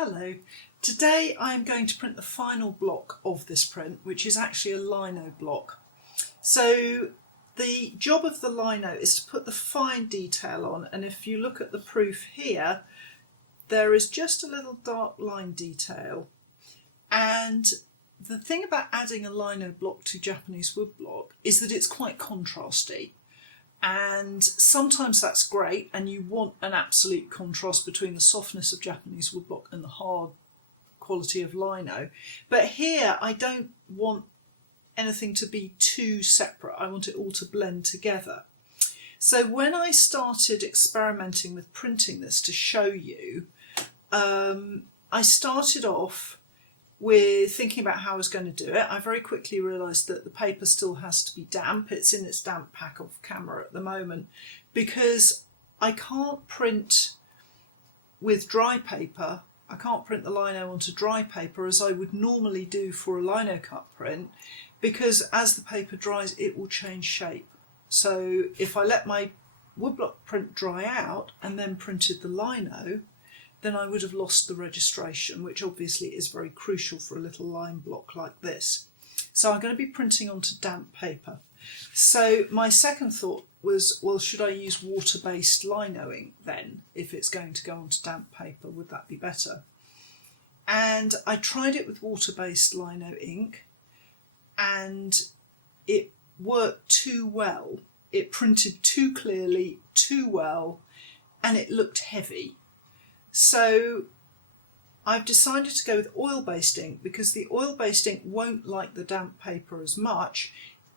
Hello. Today I am going to print the final block of this print, which is actually a lino block. So the job of the lino is to put the fine detail on, and if you look at the proof here, there is just a little dark line detail. And the thing about adding a lino block to Japanese woodblock is that it's quite contrasty. And sometimes that's great, and you want an absolute contrast between the softness of Japanese woodblock and the hard quality of lino. But here I don't want anything to be too separate. I want it all to blend together. So when I started experimenting with printing this to show you, I started off with thinking about how I was going to do it. I very quickly realised that the paper still has to be damp. It's in its damp pack off camera at the moment because I can't print with dry paper. I can't print the lino onto dry paper as I would normally do for a lino cut print, because as the paper dries it will change shape. So if I let my woodblock print dry out and then printed the lino, then I would have lost the registration, which obviously is very crucial for a little line block like this. So I'm going to be printing onto damp paper. So my second thought was, well, should I use water-based lino ink then, if it's going to go onto damp paper? Would that be better? And I tried it with water-based lino ink, and it worked too well. It printed too clearly, too well, and it looked heavy. So I've decided to go with oil-based ink because the oil-based ink won't like the damp paper as much.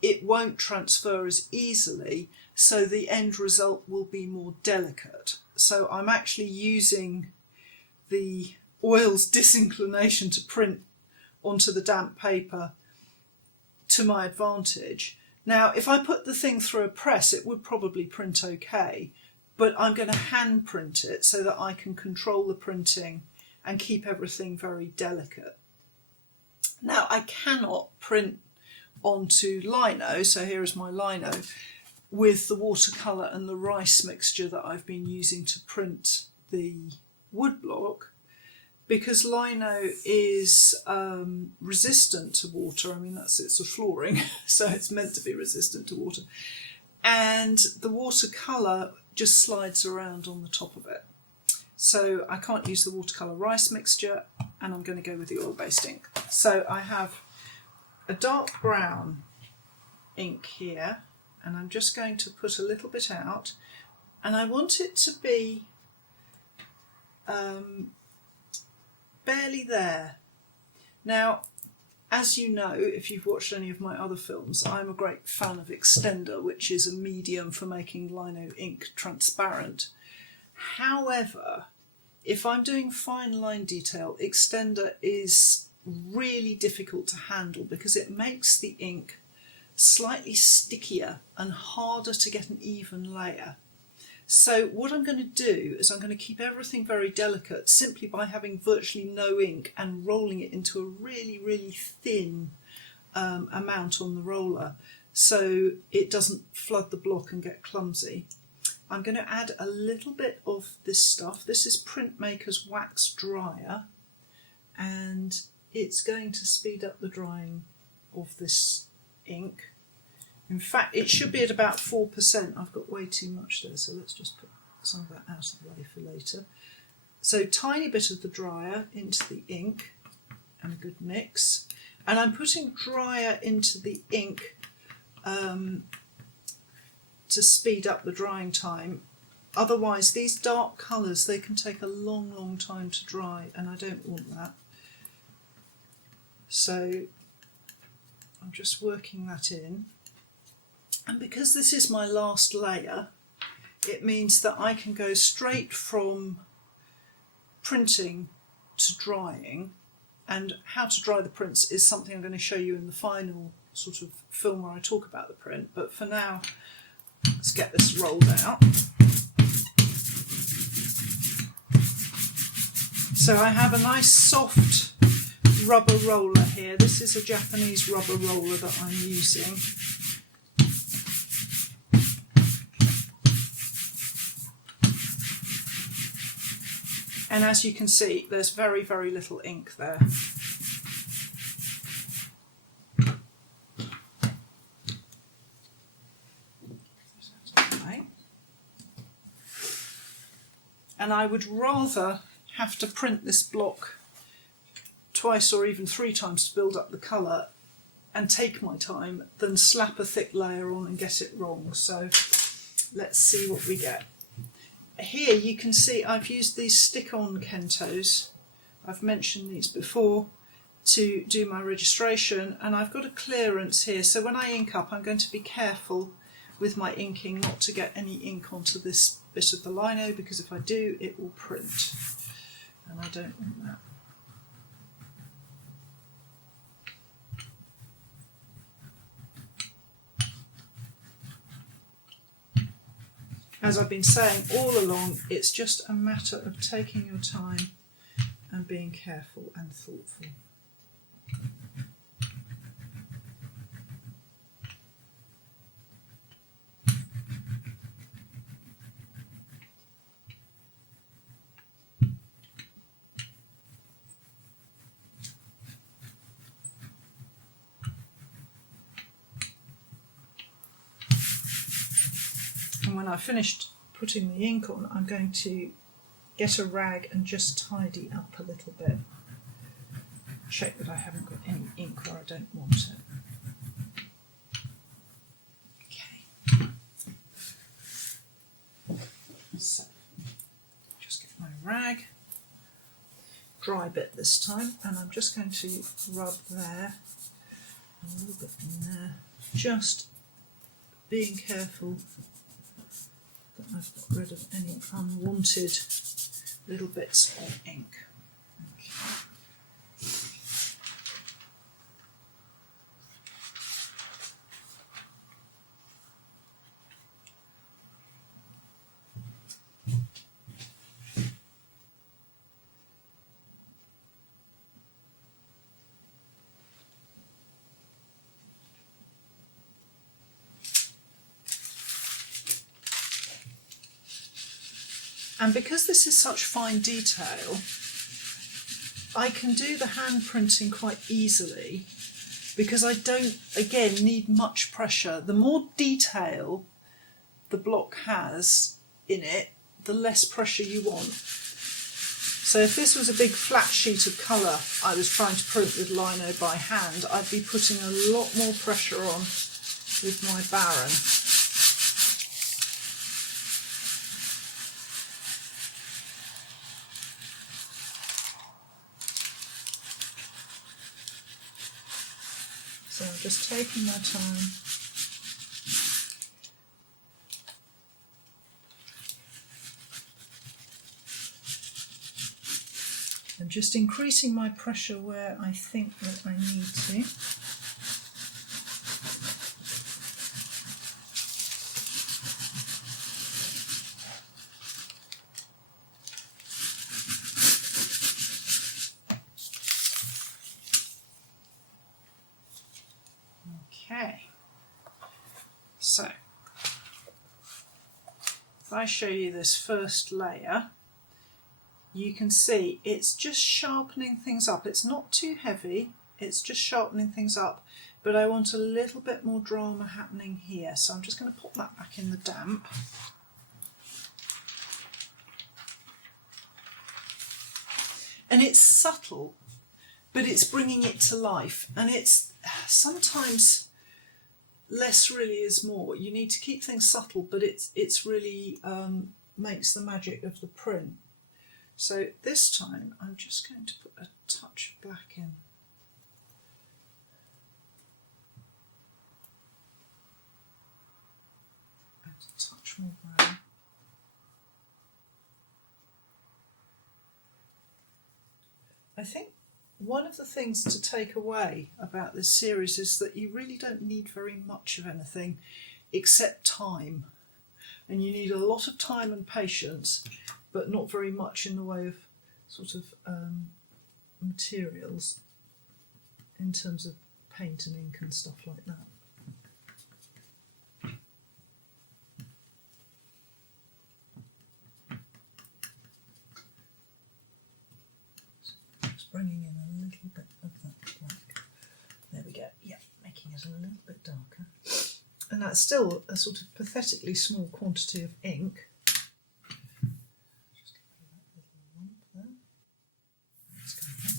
It won't transfer as easily, so the end result will be more delicate. So I'm actually using the oil's disinclination to print onto the damp paper to my advantage. Now, if I put the thing through a press, it would probably print okay, but I'm going to hand print it so that I can control the printing and keep everything very delicate. Now, I cannot print onto lino, so here is my lino, with the watercolour and the rice mixture that I've been using to print the woodblock, because lino is resistant to water. I mean, it's a flooring, so it's meant to be resistant to water. And the watercolour just slides around on the top of it. So I can't use the watercolour rice mixture, and I'm going to go with the oil-based ink. So I have a dark brown ink here, and I'm just going to put a little bit out, and I want it to be barely there. Now, as you know, if you've watched any of my other films, I'm a great fan of extender, which is a medium for making lino ink transparent. However, if I'm doing fine line detail, extender is really difficult to handle because it makes the ink slightly stickier and harder to get an even layer. So what I'm going to do is I'm going to keep everything very delicate simply by having virtually no ink and rolling it into a really, really thin amount on the roller so it doesn't flood the block and get clumsy. I'm going to add a little bit of this stuff. This is Printmaker's Wax Dryer, and it's going to speed up the drying of this ink. In fact, it should be at about 4%. I've got way too much there, so let's just put some of that out of the way for later. So tiny bit of the dryer into the ink and a good mix. And I'm putting dryer into the ink to speed up the drying time. Otherwise, these dark colours, they can take a long, long time to dry, and I don't want that. So I'm just working that in. And because this is my last layer, it means that I can go straight from printing to drying. And how to dry the prints is something I'm going to show you in the final sort of film where I talk about the print. But for now, let's get this rolled out. So I have a nice soft rubber roller here. This is a Japanese rubber roller that I'm using. And as you can see, there's very, very little ink there. And I would rather have to print this block twice or even 3 times to build up the colour and take my time than slap a thick layer on and get it wrong. So let's see what we get. Here you can see I've used these stick-on Kentos. I've mentioned these before to do my registration, and I've got a clearance here. So when I ink up, I'm going to be careful with my inking not to get any ink onto this bit of the lino, because if I do, it will print, and I don't want that. As I've been saying all along, it's just a matter of taking your time and being careful and thoughtful. And when I've finished putting the ink on, I'm going to get a rag and just tidy up a little bit. Check that I haven't got any ink where I don't want it. Okay. So, just get my rag, dry bit this time, and I'm just going to rub there, a little bit in there, just being careful that I've got rid of any unwanted little bits of ink. Okay. And because this is such fine detail, I can do the hand printing quite easily because I don't, again, need much pressure. The more detail the block has in it, the less pressure you want. So if this was a big flat sheet of colour I was trying to print with lino by hand, I'd be putting a lot more pressure on with my Baron. So I'm just taking my time. And just increasing my pressure where I think that I need to. Okay, so if I show you this first layer, you can see it's just sharpening things up. It's not too heavy, it's just sharpening things up, but I want a little bit more drama happening here. So I'm just going to pop that back in the damp. And it's subtle, but it's bringing it to life. And it's sometimes less really is more. You need to keep things subtle, but it's really makes the magic of the print. So this time I'm just going to put a touch of black in. And a touch more brown. I think one of the things to take away about this series is that you really don't need very much of anything except time. And you need a lot of time and patience, but not very much in the way of sort of materials in terms of paint and ink and stuff like that. making it a little bit darker. And that's still a sort of pathetically small quantity of ink. Just get rid of that little lump there. Let's go ahead.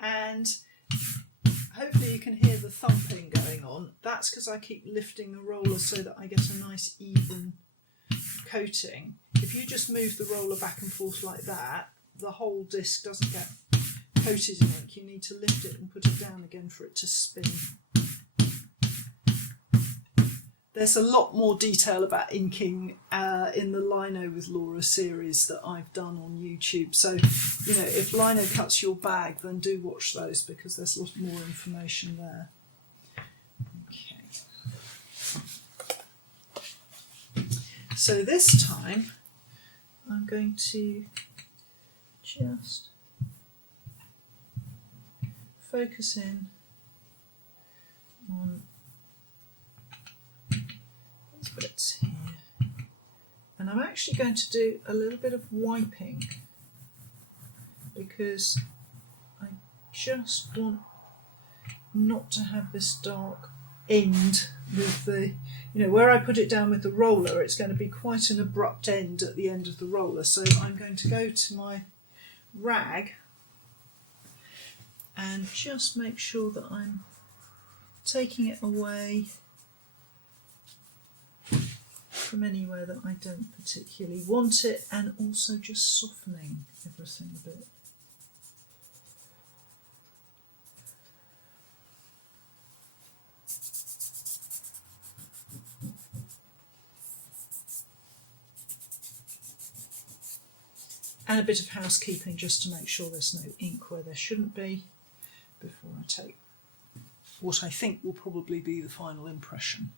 And hopefully you can hear the thumping going on. That's because I keep lifting the roller so that I get a nice even coating. If you just move the roller back and forth like that, the whole disc doesn't get coated in ink. You need to lift it and put it down again for it to spin. There's a lot more detail about inking in the Lino with Laura series that I've done on YouTube. So, you know, if Lino cuts your bag, then do watch those because there's a lot more information there. Okay. So this time I'm going to just focus in on bits here, and I'm actually going to do a little bit of wiping because I just want not to have this dark end with the, you know, where I put it down with the roller, it's going to be quite an abrupt end at the end of the roller. So I'm going to go to my rag and just make sure that I'm taking it away from anywhere that I don't particularly want it, and also just softening everything a bit. And a bit of housekeeping just to make sure there's no ink where there shouldn't be before I take what I think will probably be the final impression.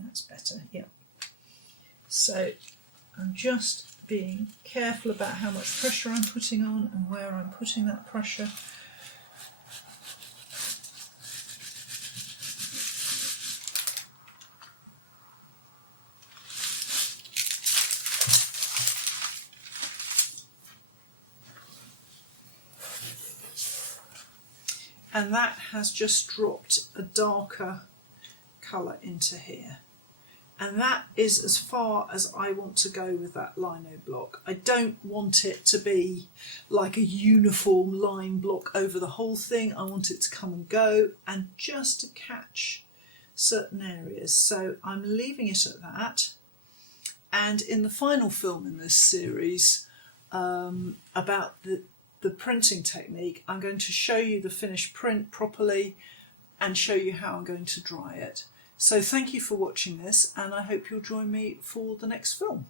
That's better, yeah. So I'm just being careful about how much pressure I'm putting on and where I'm putting that pressure. And that has just dropped a darker colour into here. And that is as far as I want to go with that lino block. I don't want it to be like a uniform line block over the whole thing. I want it to come and go and just to catch certain areas. So I'm leaving it at that. And in the final film in this series about the printing technique, I'm going to show you the finished print properly and show you how I'm going to dry it. So thank you for watching this, and I hope you'll join me for the next film.